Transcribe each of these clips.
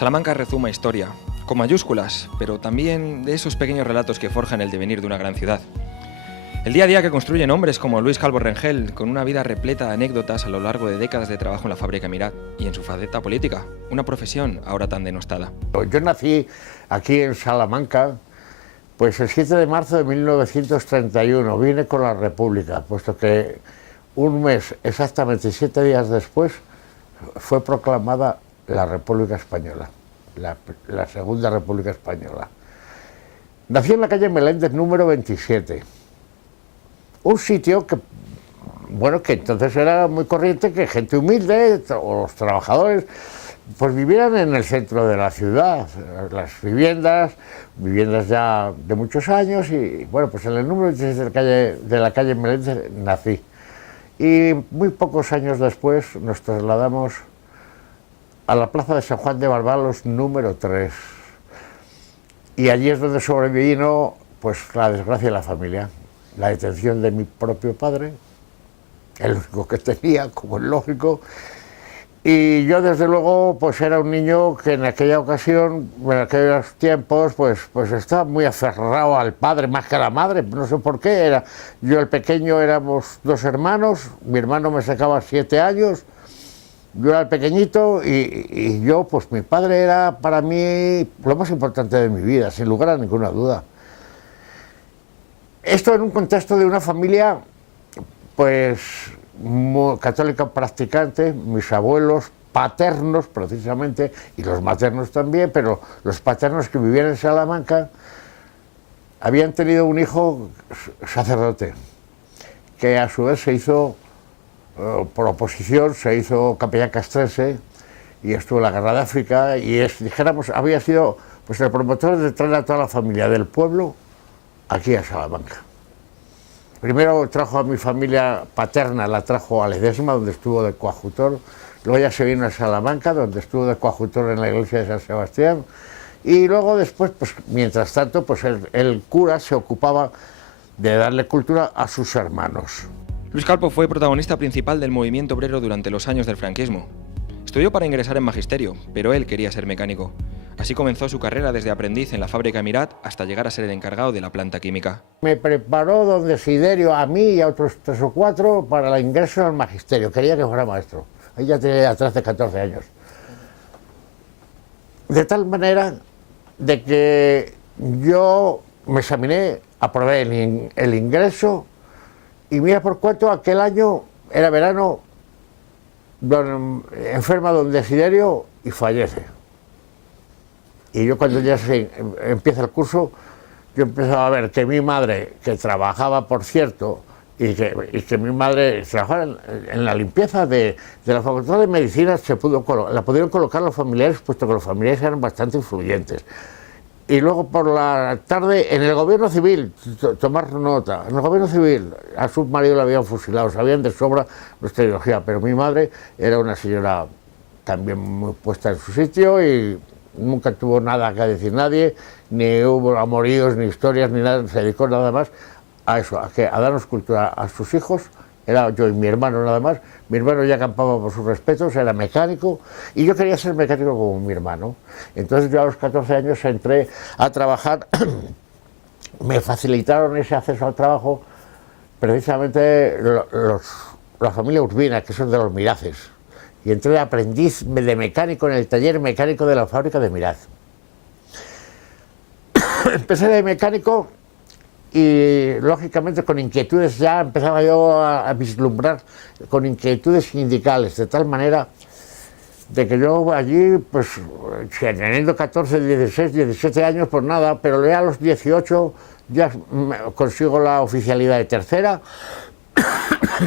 Salamanca rezuma historia, con mayúsculas, pero también de esos pequeños relatos que forjan el devenir de una gran ciudad. El día a día que construyen hombres como Luis Calvo Rengel, con una vida repleta de anécdotas a lo largo de décadas de trabajo en la fábrica Mirat y en su faceta política, una profesión ahora tan denostada. Yo nací aquí en Salamanca, pues el 7 de marzo de 1931, vine con la República, puesto que un mes, exactamente 7 días después, fue proclamada la República Española, la Segunda República Española. Nací en la calle Meléndez número 27, un sitio que, bueno, que entonces era muy corriente que gente humilde, o los trabajadores, pues vivieran en el centro de la ciudad, las viviendas ya de muchos años, y bueno, pues en el número 26 de la calle Meléndez nací. Y muy pocos años después nos trasladamos a la plaza de San Juan de Barbalos número 3. Y allí es donde sobrevino pues la desgracia de la familia, la detención de mi propio padre, el único que tenía, como es lógico. Y yo desde luego pues era un niño que en aquella ocasión, en aquellos tiempos, pues estaba muy aferrado al padre más que a la madre, no sé por qué. Yo el pequeño, éramos 2 hermanos, mi hermano me sacaba 7 años, yo era el pequeñito y yo, pues mi padre era para mí lo más importante de mi vida, sin lugar a ninguna duda. Esto en un contexto de una familia pues muy católica practicante, mis abuelos paternos precisamente, y los maternos también, pero los paternos que vivían en Salamanca habían tenido un hijo sacerdote, que a su vez se hizo, por oposición, se hizo capellán castrense y estuvo en la Guerra de África, y dijéramos, había sido pues el promotor de traer a toda la familia del pueblo aquí a Salamanca. Primero trajo a mi familia paterna, la trajo a Ledesma, donde estuvo de coadjutor. Luego ya se vino a Salamanca, donde estuvo de coadjutor en la iglesia de San Sebastián. Y luego después, pues mientras tanto, pues el cura se ocupaba de darle cultura a sus hermanos. Luis Calvo fue protagonista principal del movimiento obrero durante los años del franquismo. Estudió para ingresar en magisterio, pero él quería ser mecánico. Así comenzó su carrera desde aprendiz en la fábrica Mirat hasta llegar a ser el encargado de la planta química. Me preparó don Desiderio a mí y a otros 3 o 4 para el ingreso al magisterio. Quería que fuera maestro. Ella tenía 13, 14 años. De tal manera de que yo me examiné, aprobé el ingreso, y mira por cuánto aquel año, era verano, enferma don Desiderio y fallece. Y yo cuando ya empieza el curso, yo empezaba a ver que mi madre, que trabajaba, por cierto, y que mi madre trabajaba en la limpieza de la Facultad de Medicina, la pudieron colocar los familiares, puesto que los familiares eran bastante influyentes. Y luego por la tarde, en el gobierno civil, tomar nota, en el gobierno civil, a su marido le habían fusilado, sabían de sobra nuestra ideología, pero mi madre era una señora también muy puesta en su sitio y nunca tuvo nada que decir nadie, ni hubo amoríos, ni historias, ni nada, se dedicó nada más a eso, a darnos cultura a sus hijos. Era yo y mi hermano nada más. Mi hermano ya acampaba por sus respetos, era mecánico, y yo quería ser mecánico como mi hermano. Entonces yo a los 14 años entré a trabajar, me facilitaron ese acceso al trabajo precisamente la familia Urbina, que son de los Miraces. Y entré de aprendiz de mecánico en el taller mecánico de la fábrica de Mirat. Empecé de mecánico y, lógicamente, con inquietudes, ya empezaba yo a vislumbrar con inquietudes sindicales, de tal manera de que yo allí, pues, teniendo 14, 16, 17 años, pues nada, pero ya a los 18 ya consigo la oficialidad de tercera.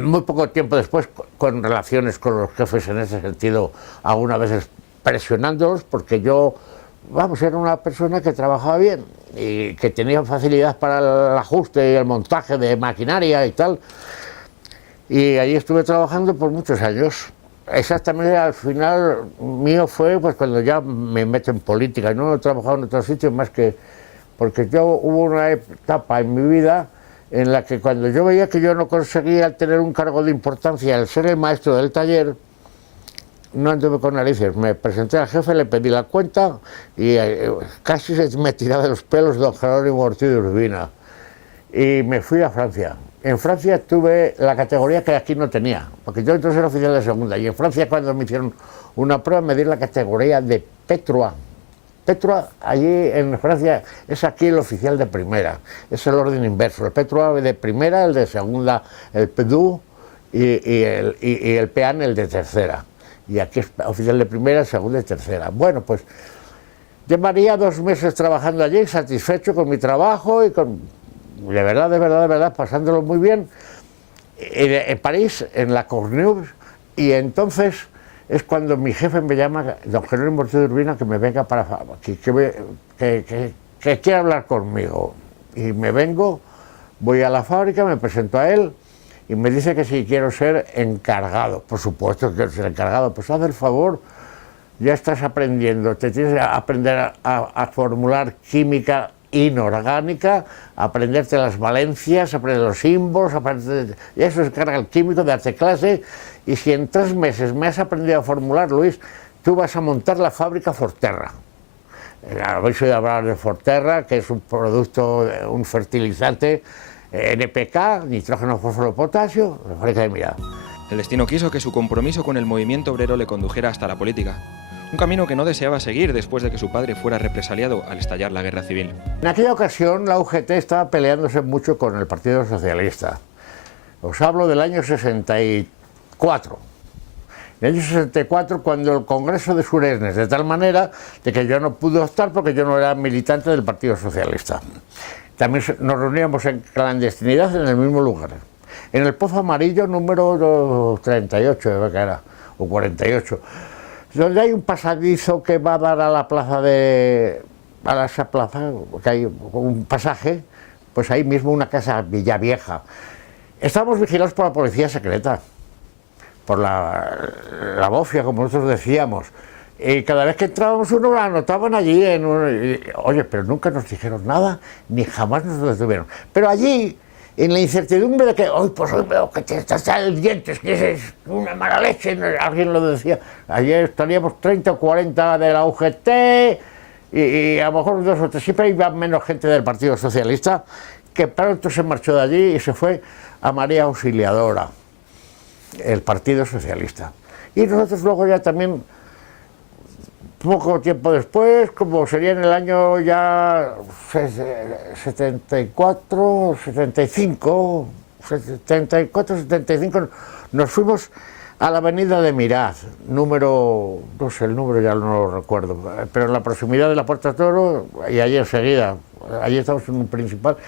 Muy poco tiempo después, con relaciones con los jefes en ese sentido, algunas veces presionándolos, porque yo, vamos, era una persona que trabajaba bien y que tenía facilidad para el ajuste y el montaje de maquinaria y tal. Y allí estuve trabajando por muchos años. Exactamente al final mío fue pues cuando ya me meto en política. No he trabajado en otro sitio más que porque yo hubo una etapa en mi vida en la que cuando yo veía que yo no conseguía tener un cargo de importancia al ser el maestro del taller, no anduve con narices, me presenté al jefe, le pedí la cuenta y casi se me tiraba de los pelos don Jerónimo Ortiz de Urbina. Y me fui a Francia. En Francia tuve la categoría que aquí no tenía, porque yo entonces era oficial de segunda, y en Francia cuando me hicieron una prueba me dieron la categoría de P3. P3 allí en Francia es aquí el oficial de primera, es el orden inverso, el P3 de primera, el de segunda, el P2 y el PAN el de tercera. Y aquí es oficial de primera, segunda y tercera. Bueno, pues llevaría 2 meses trabajando allí, satisfecho con mi trabajo y de verdad, pasándolo muy bien, en París, en la Courneuve, y entonces es cuando mi jefe me llama, don Jerónimo Ortiz de Urbina, que me venga para que quiere hablar conmigo. Y me vengo, voy a la fábrica, me presento a él, y me dice que si quiero ser encargado. Por supuesto que quiero ser encargado, pues haz el favor, ya estás aprendiendo, te tienes que aprender a formular química inorgánica, aprenderte las valencias, aprender los símbolos, y eso se encarga el químico de darte clase, y si en 3 meses me has aprendido a formular, Luis, tú vas a montar la fábrica Forterra. Habéis oído hablar de Forterra, que es un producto, un fertilizante, NPK, nitrógeno, fósforo, potasio, la fábrica de Mirada. El destino quiso que su compromiso con el movimiento obrero le condujera hasta la política. Un camino que no deseaba seguir después de que su padre fuera represaliado al estallar la guerra civil. En aquella ocasión la UGT estaba peleándose mucho con el Partido Socialista. Os hablo del año 64. En el año 64, cuando el Congreso de Suresnes, de tal manera de que yo no pude optar porque yo no era militante del Partido Socialista. También nos reuníamos en clandestinidad en el mismo lugar. En el Pozo Amarillo número 38, creo que era, o 48. Donde hay un pasadizo que va a dar a la plaza a esa plaza, que hay un pasaje, pues ahí mismo una casa Villavieja. Estábamos vigilados por la policía secreta, por la bofia, como nosotros decíamos. Y cada vez que entrábamos uno la anotaban allí, oye, pero nunca nos dijeron nada, ni jamás nos detuvieron. Pero allí, en la incertidumbre de que, hoy pues hoy veo que te estás el dientes, que es una mala leche, alguien lo decía, ayer estaríamos 30 o 40 de la UGT y a lo mejor 2 o 3, siempre iba menos gente del Partido Socialista, que pronto se marchó de allí y se fue a María Auxiliadora, el Partido Socialista. Y nosotros luego ya también, poco tiempo después, como sería en el año ya 74, 75, nos fuimos a la avenida de Miraz, número, no sé, el número ya no lo recuerdo, pero en la proximidad de la Puerta de Toro, y allí enseguida, allí estamos en un principal,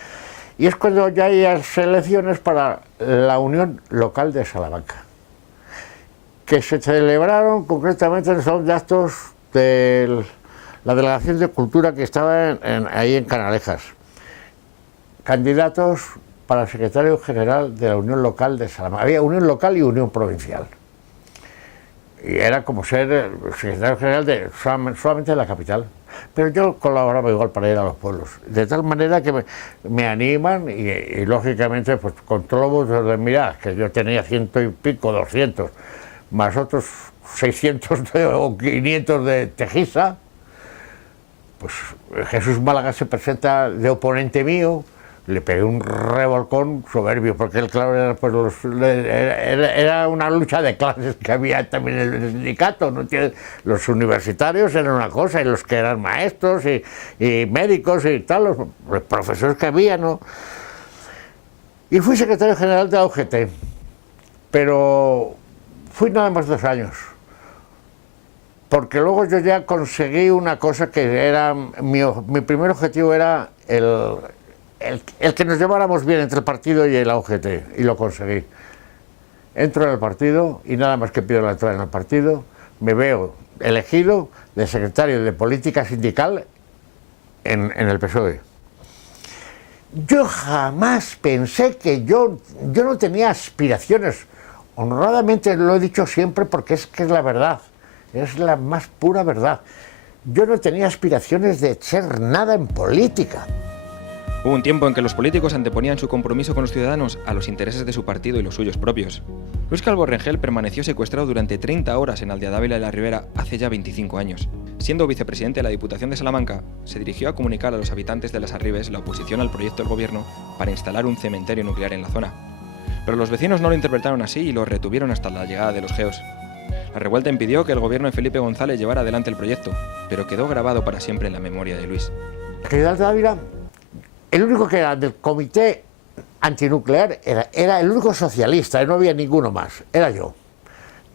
y es cuando ya hay elecciones para la Unión Local de Salamanca, que se celebraron concretamente en el Salón de Actos de la Delegación de Cultura que estaba ahí en Canalejas. Candidatos para secretario general de la Unión Local de Salamanca. Había Unión Local y Unión Provincial. Y era como ser secretario general solamente de la capital. Pero yo colaboraba igual para ir a los pueblos. De tal manera que me animan y lógicamente pues con todos los de Mirad, que yo tenía 100 y pico, 200, más otros 600 o 500 de Tejisa, pues Jesús Málaga se presenta de oponente mío, le pegué un revolcón soberbio, porque él, claro, era una lucha de clases que había también en el sindicato, ¿no? Los universitarios eran una cosa, y los que eran maestros y médicos y tal, los profesores que había, ¿no? Y fui secretario general de la UGT, pero fui nada más 2 años. Porque luego yo ya conseguí una cosa que era, mi primer objetivo era el que nos lleváramos bien entre el partido y la UGT, y lo conseguí. Entro en el partido y nada más que pido la entrada en el partido, me veo elegido de secretario de Política Sindical en el PSOE. Yo jamás pensé que yo no tenía aspiraciones, honradamente lo he dicho siempre porque es que es la verdad. Es la más pura verdad. Yo no tenía aspiraciones de ser nada en política. Hubo un tiempo en que los políticos anteponían su compromiso con los ciudadanos a los intereses de su partido y los suyos propios. Luis Calvo Rengel permaneció secuestrado durante 30 horas en Aldeadávila de la Ribera hace ya 25 años. Siendo vicepresidente de la Diputación de Salamanca, se dirigió a comunicar a los habitantes de Las Arribes la oposición al proyecto del gobierno para instalar un cementerio nuclear en la zona. Pero los vecinos no lo interpretaron así y lo retuvieron hasta la llegada de los geos. La revuelta impidió que el gobierno de Felipe González llevara adelante el proyecto, pero quedó grabado para siempre en la memoria de Luis. El único que era del comité antinuclear era el único socialista, no había ninguno más, era yo.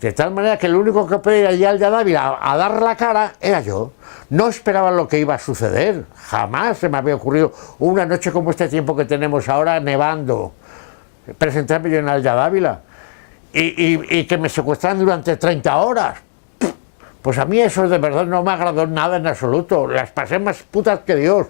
De tal manera que el único que podía ir allá al de Dávila a dar la cara era yo. No esperaba lo que iba a suceder, jamás se me había ocurrido una noche como este tiempo que tenemos ahora, nevando, presentarme yo en Aldeadávila Dávila y que me secuestraran durante 30 horas. Pues a mí eso de verdad no me agradó nada en absoluto, las pasé más putas que Dios.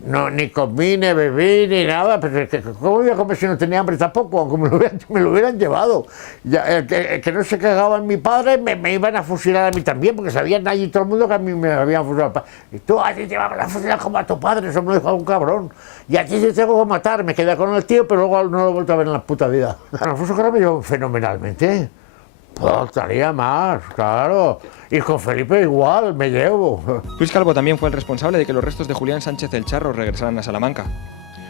No, ni comí, ni bebí, ni nada, pero es que ¿cómo iba a comer si no tenía hambre tampoco? Aunque me lo hubieran llevado. Ya, el que no se cagaba en mi padre, me iban a fusilar a mí también, porque sabían allí todo el mundo que a mí me habían fusilado. Y tú, a ti te van a fusilar como a tu padre, eso me lo dijo un cabrón. Y a ti te tengo que matar, me quedé con el tío, pero luego no lo he vuelto a ver en la puta vida. Alfonso Guerra me llevó fenomenalmente. Faltaría más, claro. Y con Felipe igual, me llevo. Luis Calvo también fue el responsable de que los restos de Julián Sánchez del Charro regresaran a Salamanca.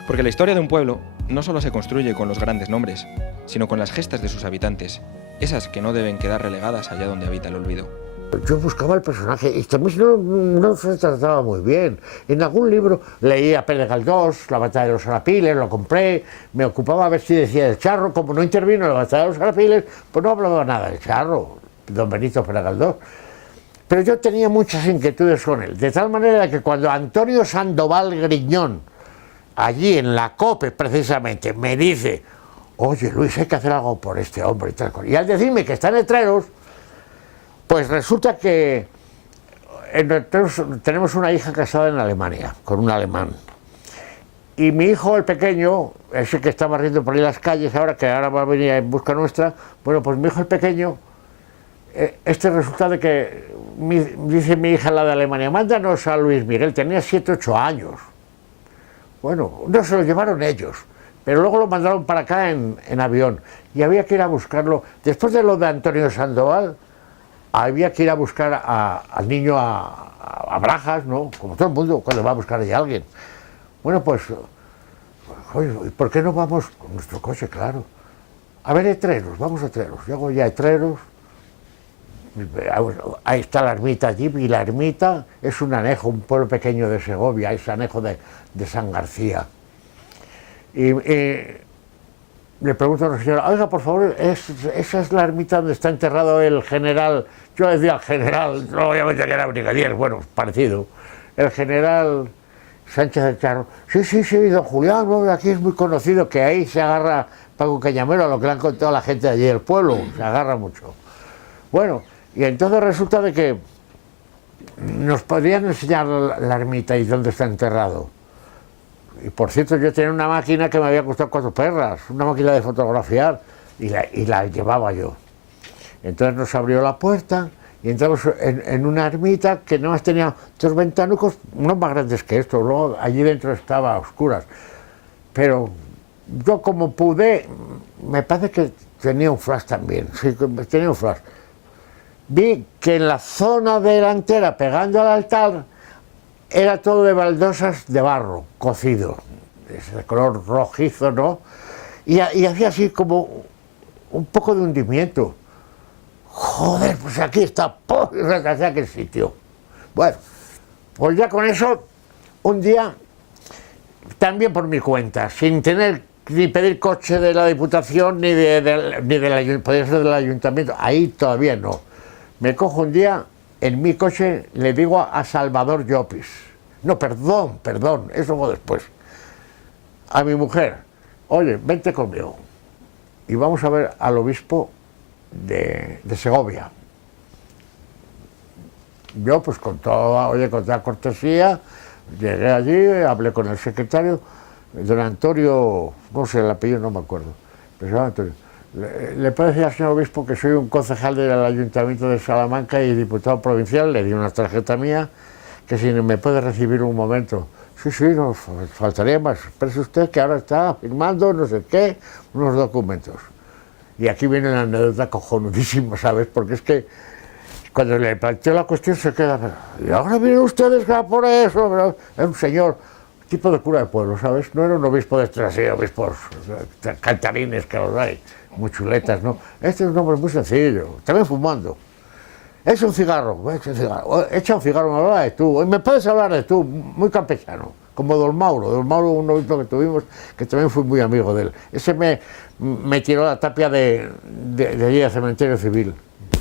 Porque la historia de un pueblo no solo se construye con los grandes nombres, sino con las gestas de sus habitantes, esas que no deben quedar relegadas allá donde habita el olvido. Yo buscaba el personaje y también no se trataba muy bien. En algún libro leí a Pérez Galdós, La batalla de los Arapiles, lo compré, me ocupaba a ver si decía del Charro. Como no intervino en la batalla de los Arapiles, pues no hablaba nada del Charro, don Benito Pérez Galdós. Pero yo tenía muchas inquietudes con él, de tal manera que cuando Antonio Sandoval Griñón, allí en la COPE precisamente, me dice: oye Luis, hay que hacer algo por este hombre, y al decirme que está en Letreros, pues resulta que tenemos una hija casada en Alemania, con un alemán. Y mi hijo, el pequeño, ese que está barriendo por ahí las calles ahora, que ahora va a venir en busca nuestra, bueno, pues mi hijo, el pequeño, resulta de que dice mi hija, la de Alemania, mándanos a Luis Miguel, tenía 7, 8 años. Bueno, no se lo llevaron ellos, pero luego lo mandaron para acá en avión, y había que ir a buscarlo. Después de lo de Antonio Sandoval, había que ir a buscar al niño a Brajas, ¿no? Como todo el mundo cuando va a buscar a alguien. Bueno, pues, oye, ¿por qué no vamos con nuestro coche? Claro. A ver, Letreros, vamos a Letreros. Llego ya a Letreros, ahí está la ermita allí, y la ermita es un anejo, un pueblo pequeño de Segovia, es anejo de San García. Y le pregunto a la señora: oiga, por favor, esa es la ermita donde está enterrado el general. Yo decía el general, no obviamente que era brigadier, bueno, parecido. El general Sánchez del Charro. Sí, don Julián, ¿no? Aquí es muy conocido, que ahí se agarra Paco Cañamero, a lo que le han contado a la gente de allí del pueblo, se agarra mucho. Bueno, y entonces resulta de que nos podrían enseñar la ermita y dónde está enterrado. Y por cierto, yo tenía una máquina que me había costado 4 perras, una máquina de fotografiar, y la llevaba yo. Entonces nos abrió la puerta y entramos en una ermita que nada más tenía 2 ventanucos, no más grandes que esto, luego allí dentro estaba a oscuras. Pero yo, como pude, me parece que tenía un flash también, sí, tenía un flash. Vi que en la zona delantera, pegando al altar, era todo de baldosas de barro, cocido, de color rojizo, ¿no? Y hacía así como un poco de hundimiento. Joder, pues aquí está, ¡pum! Y retrasé aquel sitio. Bueno, pues ya con eso, un día, también por mi cuenta, sin tener ni pedir coche de la Diputación, ni podría ser del Ayuntamiento, ahí todavía no. Me cojo un día, en mi coche, le digo a Salvador Llopis, no, perdón, eso fue después, a mi mujer: oye, vente conmigo y vamos a ver al obispo de Segovia. Yo, pues con toda cortesía, llegué allí, hablé con el secretario, don Antonio, no sé el apellido, no me acuerdo, pero se llama Antonio. Le puedo decir al señor obispo que soy un concejal del Ayuntamiento de Salamanca y diputado provincial. Le di una tarjeta mía, que si me puede recibir un momento. Sí, sí, nos faltaría más. Exprese usted que ahora está firmando no sé qué, unos documentos. Y aquí viene una anécdota cojonudísima, ¿sabes? Porque es que cuando le planteó la cuestión se queda... Y ahora vienen ustedes que por eso... Pero es un señor, tipo de cura de pueblo, ¿sabes? No era un obispo de estos así, obispos cantarines que los hay, muy chuletas, ¿no? Este es un hombre muy sencillo, también fumando. Echa un cigarro, echa un cigarro, me habla de tú, me puedes hablar de tú, muy campechano, como Don Mauro, un obispo que tuvimos, que también fui muy amigo de él. Ese me tiró la tapia de allí al cementerio civil,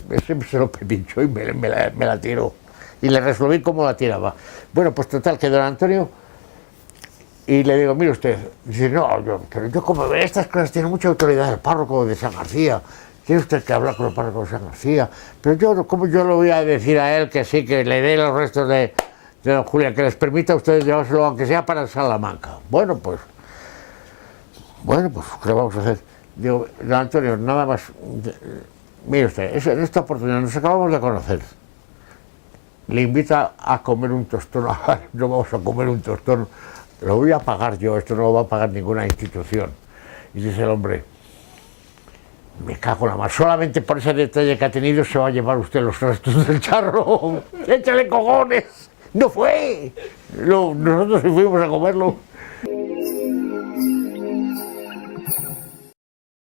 ese se lo pinchó y me la tiró, y le resolví cómo la tiraba. Bueno, pues total, que don Antonio, y le digo, mire usted, dice, no, pero yo como ve estas cosas tiene mucha autoridad el párroco de San García, tiene usted que hablar con el párroco de San García, pero yo, ¿cómo yo le voy a decir a él que sí, que le dé los restos de don Julián, que les permita a ustedes llevárselo, aunque sea para Salamanca? Bueno, pues, ¿qué le vamos a hacer? Digo, don Antonio, nada más, mire usted, en esta oportunidad nos acabamos de conocer, le invita a comer un tostón, no vamos a comer un tostón, lo voy a pagar yo, esto no lo va a pagar ninguna institución. Y dice el hombre, me cago en la mar, solamente por ese detalle que ha tenido se va a llevar usted los restos del charro. ¡Échale cojones! ¡No fue! Nosotros sí fuimos a comerlo.